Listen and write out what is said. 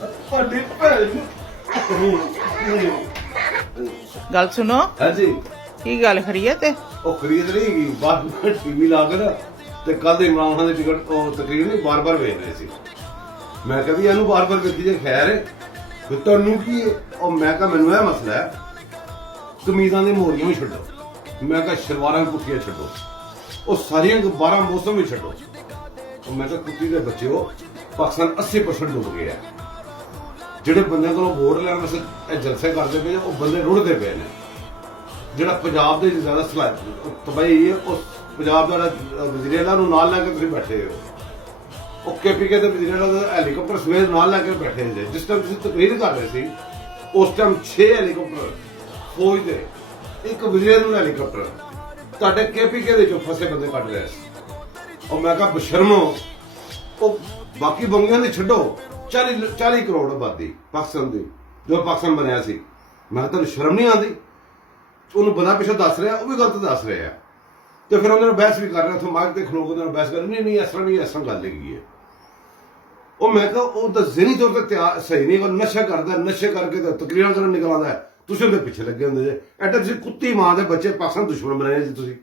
ਤੁਹਾਡੀ ਭੈਣ गल सुनो ਹਾਂਜੀ की गल खरी है ते ਉਹ ਖਰੀਦ ਰਹੀ ਹੈਗੀ ਬਾਹਰ ਟੀਵੀ ਲਾ ਕੇ ਨਾ ਤੇ ਕੱਲ ਦੇ ਇਮਰਾਨ ਖਾਨ ਦੀ ਟਿਕਟ ਉਹ ਤਕਰੀਬਨ ਨਹੀਂ ਬਾਰ-ਬਾਰ ਵੇਚ ਰਹੇ ਸੀ। ਮੈਂ ਕਿਹਾ ਵੀ ਇਹਨੂੰ ਬਾਰ-ਬਾਰ ਵੇਖੀ ਜੇ ਖੈਰ ਹੈ ਫਿਰ ਤੁਹਾਨੂੰ ਕੀ ਹੈ? ਉਹ ਮੈਂ ਕਿਹਾ ਮੈਨੂੰ ਇਹ ਮਸਲਾ ਹੈ ਕਮੀਜ਼ਾਂ ਦੇ ਮੋਰੀਆਂ ਵੀ ਛੱਡੋ, ਮੈਂ ਕਿਹਾ ਸ਼ਲਵਾਰਾਂ ਪੁੱਠੀਆਂ ਛੱਡੋ, ਉਹ ਸਾਰੀਆਂ 12 ਮੌਸਮ ਵੀ ਛੱਡੋ। ਉਹ ਮੈਂ ਕਿਹਾ ਕੁੱਤੀ ਦੇ ਬੱਚਿਓ ਪਾਕਿਸਤਾਨ 80% ਡੁੱਬ ਗਿਆ। ਜਿਹੜੇ ਬੰਦਿਆਂ ਕੋਲੋਂ ਵੋਟ ਲੈਣ ਵਾਸਤੇ ਇਹ ਜਲਸੇ ਕਰਦੇ ਪਏ ਉਹ ਬੰਦੇ ਰੁੜਦੇ ਪਏ ਨੇ। ਜਿਹੜਾ ਪੰਜਾਬ ਦੇ ਜ਼ਿਆਦਾ ਤਬਾਹੀ ਹੈ ਉਸ ਪੰਜਾਬ ਦਾ ਵਜ਼ੀਰ ਆਲਾ ਨੂੰ ਨਾਲ ਲੈ ਕੇ ਤੁਸੀਂ ਬੈਠੇ ਹੋ। ਉਹ KPK ਦੇ ਵਜ਼ੀਰ ਆਲਾ ਦਾ ਹੈਲੀਕਾਪਟਰ ਸਮੇਤ ਨਾਲ ਲੈ ਕੇ ਬੈਠੇ ਨੇ। ਜਿਸ ਟਾਈਮ ਤੁਸੀਂ ਤਕਰੀਰ ਕਰ ਰਹੇ ਸੀ ਉਸ ਟਾਈਮ 6 ਹੈਲੀਕਾਪਟਰ ਫੌਜ ਦੇ, ਇੱਕ ਵਜ਼ੀਰ ਨੂੰ ਹੈਲੀਕਾਪਟਰ ਤੁਹਾਡੇ KPK ਦੇ ਚੋਂ ਫਸੇ ਬੰਦੇ ਕੱਢ ਰਹੇ ਸੀ। ਉਹ ਮੈਂ ਕਿਹਾ ਬਸ਼ਰਮੋ, ਉਹ ਬਾਕੀ ਬੰਗਿਆਂ ਦੇ ਛੱਡੋ, 40 ਕਰੋੜ ਆਬਾਦੀ ਪਾਕਿਸਤਾਨ ਦੀ ਜੋ ਪਾਕਿਸਤਾਨ ਬਣਿਆ ਸੀ। ਮੈਂ ਕਿਹਾ ਤੁਹਾਨੂੰ ਸ਼ਰਮ ਨਹੀਂ ਆਉਂਦੀ? ਉਹਨੂੰ ਬੰਦਾ ਪਿੱਛੋਂ ਦੱਸ ਰਿਹਾ, ਉਹ ਵੀ ਗਲਤ ਦੱਸ ਰਿਹਾ ਤੇ ਫਿਰ ਉਹਨਾਂ ਨਾਲ ਬਹਿਸ ਵੀ ਕਰ ਰਿਹਾ। ਉੱਥੇ ਮਾਰਗ ਤੇ ਖਲੋ ਕੇ ਉਹਨਾਂ ਨਾਲ ਬਹਿਸ ਕਰ ਨਹੀਂ ਇਸ ਤਰ੍ਹਾਂ ਨਹੀਂ, ਇਸ ਤਰ੍ਹਾਂ ਗੱਲ ਹੈਗੀ ਹੈ। ਉਹ ਮੈਂ ਕਿਹਾ ਉਹ ਤਾਂ ਜ਼ਹਿਨੀ ਤੌਰ ਤੇ ਤਿਆਰ ਸਹੀ ਨਹੀਂ, ਉਹ ਨਸ਼ਾ ਕਰਦਾ, ਨਸ਼ੇ ਕਰਕੇ ਤਾਂ ਤਕਰੀਰਾਂ ਕਰਨ ਨਿਕਲ ਆਉਂਦਾ ਹੈ। ਤੁਸੀਂ ਉਹਦੇ ਪਿੱਛੇ ਲੱਗੇ ਹੁੰਦੇ ਜੇ। ਐਡਾ ਤੁਸੀਂ ਕੁੱਤੀ ਮਾਂ ਦੇ ਬੱਚੇ ਪਾਕਿਸਤਾਨ ਦੁਸ਼ਮਣ ਬਣਾਏ ਜੀ ਤੁਸੀਂ।